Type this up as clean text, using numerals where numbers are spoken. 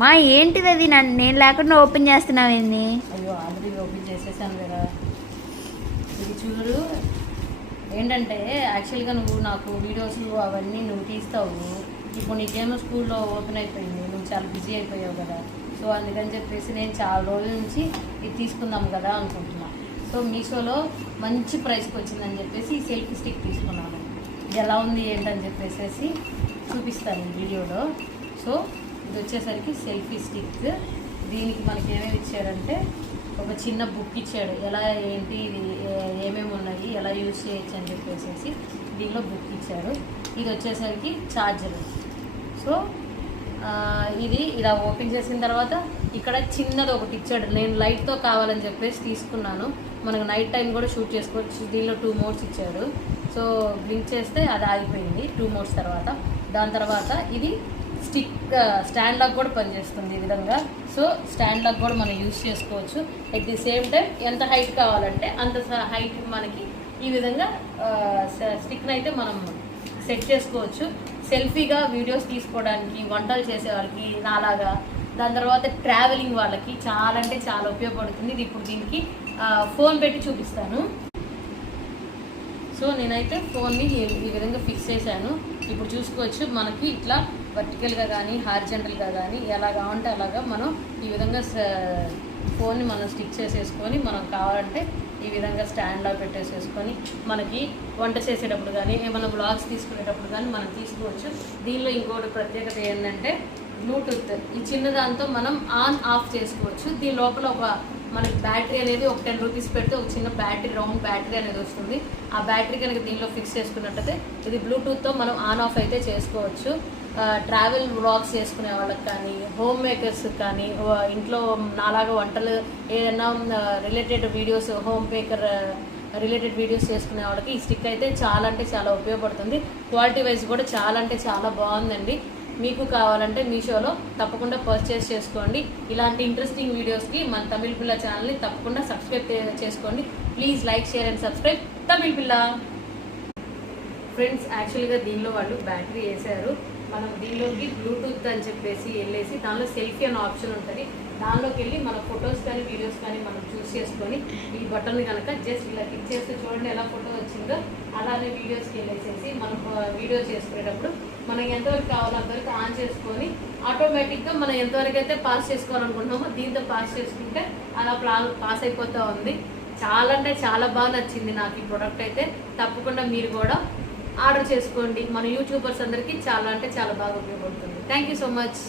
మా ఏంటిది అది నేను లేకుండా ఓపెన్ చేస్తున్నావేంది? అయ్యో ఆల్రెడీ ఓపెన్ చేసేసాను కదా. ఇది చూడు, ఏంటంటే యాక్చువల్గా నువ్వు నాకు వీడియోస్ అవన్నీ నువ్వు తీస్తావు. ఇప్పుడు నీకేమో స్కూల్లో ఓపెన్ అయిపోయింది, నువ్వు చాలా బిజీ అయిపోయావు కదా. సో అందుకని చెప్పేసి నేను చాలా రోజుల నుంచి ఇది తీసుకుందాం కదా అనుకుంటున్నా. సో మీషోలో మంచి ప్రైస్కి వచ్చిందని చెప్పేసి ఈ సెల్ఫీ స్టిక్ తీసుకున్నాను. ఇది ఎలా ఉంది ఏంటని చెప్పేసి చూపిస్తాను ఈ వీడియోలో. సో ఇది వచ్చేసరికి సెల్ఫీ స్టిక్. దీనికి మనకి ఏమేమి ఇచ్చాడంటే ఒక చిన్న బుక్ ఇచ్చాడు, ఎలా ఏంటి ఇది ఏమేమి ఉన్నాయి ఎలా యూజ్ చేయొచ్చు అని చెప్పేసి దీనిలో బుక్ ఇచ్చారు. ఇది వచ్చేసరికి ఛార్జర్. సో ఇది ఇలా ఓపెన్ చేసిన తర్వాత ఇక్కడ చిన్నది ఒకటి ఇచ్చాడు. నేను లైట్తో కావాలని చెప్పేసి తీసుకున్నాను. మనకు నైట్ టైం కూడా షూట్ చేసుకోవచ్చు. దీనిలో 2 మోడ్స్ ఇచ్చాడు. సో బ్లింక్ చేస్తే అది ఆగిపోయింది 2 మోడ్స్ తర్వాత. దాని తర్వాత ఇది స్టాండ్ లాగా కూడా పనిచేస్తుంది ఈ విధంగా. సో స్టాండ్ లాగా కూడా మనం యూజ్ చేసుకోవచ్చు. అట్ ది సేమ్ టైం ఎంత హైట్ కావాలంటే అంత హైట్ మనకి ఈ విధంగా స్టిక్ని అయితే మనం సెట్ చేసుకోవచ్చు. సెల్ఫీగా వీడియోస్ తీసుకోవడానికి, వంటలు చేసే వాళ్ళకి నాలాగా, దాని తర్వాత ట్రావెలింగ్ వాళ్ళకి చాలా అంటే చాలా ఉపయోగపడుతుంది. ఇది ఇప్పుడు దీనికి ఫోన్ పెట్టి చూపిస్తాను. సో నేనైతే ఫోన్ని ఈ విధంగా ఫిక్స్ చేశాను. ఇప్పుడు చూసుకోవచ్చు మనకి ఇట్లా వర్టికల్గా కానీ హారిజంటల్గా కానీ ఎలా కావాలంటే అలాగా మనం ఈ విధంగా ఫోన్ని మనం స్టిక్ చేసేసుకొని మనం కావాలంటే ఈ విధంగా స్టాండ్లో పెట్టేసేసుకొని మనకి వంట చేసేటప్పుడు కానీ ఏమైనా బ్లాగ్స్ తీసుకునేటప్పుడు కానీ మనం తీసుకోవచ్చు. దీనిలో ఇంకోటి ప్రత్యేకత ఏంటంటే బ్లూటూత్. ఈ చిన్నదాంతో మనం ఆన్ ఆఫ్ చేసుకోవచ్చు. దీని లోపల మనకి బ్యాటరీ అనేది ఒక 10 రూపీస్ పెడితే ఒక చిన్న బ్యాటరీ, రౌండ్ బ్యాటరీ అనేది వస్తుంది. ఆ బ్యాటరీ కనుక దీనిలో ఫిక్స్ చేసుకున్నట్టయితే ఇది బ్లూటూత్తో మనం ఆన్ ఆఫ్ అయితే చేసుకోవచ్చు. ట్రావెల్ వ్లాగ్స్ చేసుకునే వాళ్ళకి కానీ, హోమ్ మేకర్స్ కానీ, ఇంట్లో నాలాగా వంటలు ఏదైనా related videos, home maker related videos చేసుకునే వాళ్ళకి ఈ స్టిక్ అయితే చాలా అంటే చాలా ఉపయోగపడుతుంది. క్వాలిటీ వైజ్ కూడా చాలా అంటే చాలా బాగుందండి. మీకు కావాలంటే మీషోలో తప్పకుండా పర్చేస్ చేసుకోండి. ఇలాంటి ఇంట్రెస్టింగ్ వీడియోస్కి మన తమిళ పిల్ల ఛానల్ని తప్పకుండా సబ్స్క్రైబ్ చేసుకోండి. Please like, share and subscribe తమిళ పిల్ల. ఫ్రెండ్స్, యాక్చువల్గా దీనిలో వాళ్ళు బ్యాటరీ వేసారు. మనం దీనిలోకి బ్లూటూత్ అని చెప్పేసి వెళ్ళేసి దానిలో సెల్ఫీ అనే ఆప్షన్ ఉంటుంది. దానిలోకి వెళ్ళి మన ఫొటోస్ కానీ వీడియోస్ కానీ మనం చూస్ చేసుకొని ఈ బటన్ కనుక జస్ట్ ఇలా క్లిక్ చేస్తే చూడండి ఎలా ఫోటో వచ్చిందో. అలానే వీడియోస్కి వెళ్ళేసేసి మనం వీడియో చేసుకునేటప్పుడు మనం ఎంతవరకు కావాలో అంతవరకు ఆన్ చేసుకొని ఆటోమేటిక్గా మనం ఎంతవరకు అయితే పాస్ చేసుకోవాలనుకుంటున్నామో దీంతో పాస్ చేసుకుంటే అలా పాస్ అయిపోతూ ఉంది. చాలా అంటే చాలా బాగా నచ్చింది నాకు ఈ ప్రోడక్ట్ అయితే. తప్పకుండా మీరు కూడా ఆర్డర్ చేసుకోండి. మన యూట్యూబర్స్ అందరికీ చాలా అంటే చాలా బాగా ఉపయోగపడుతుంది. Thank you so much.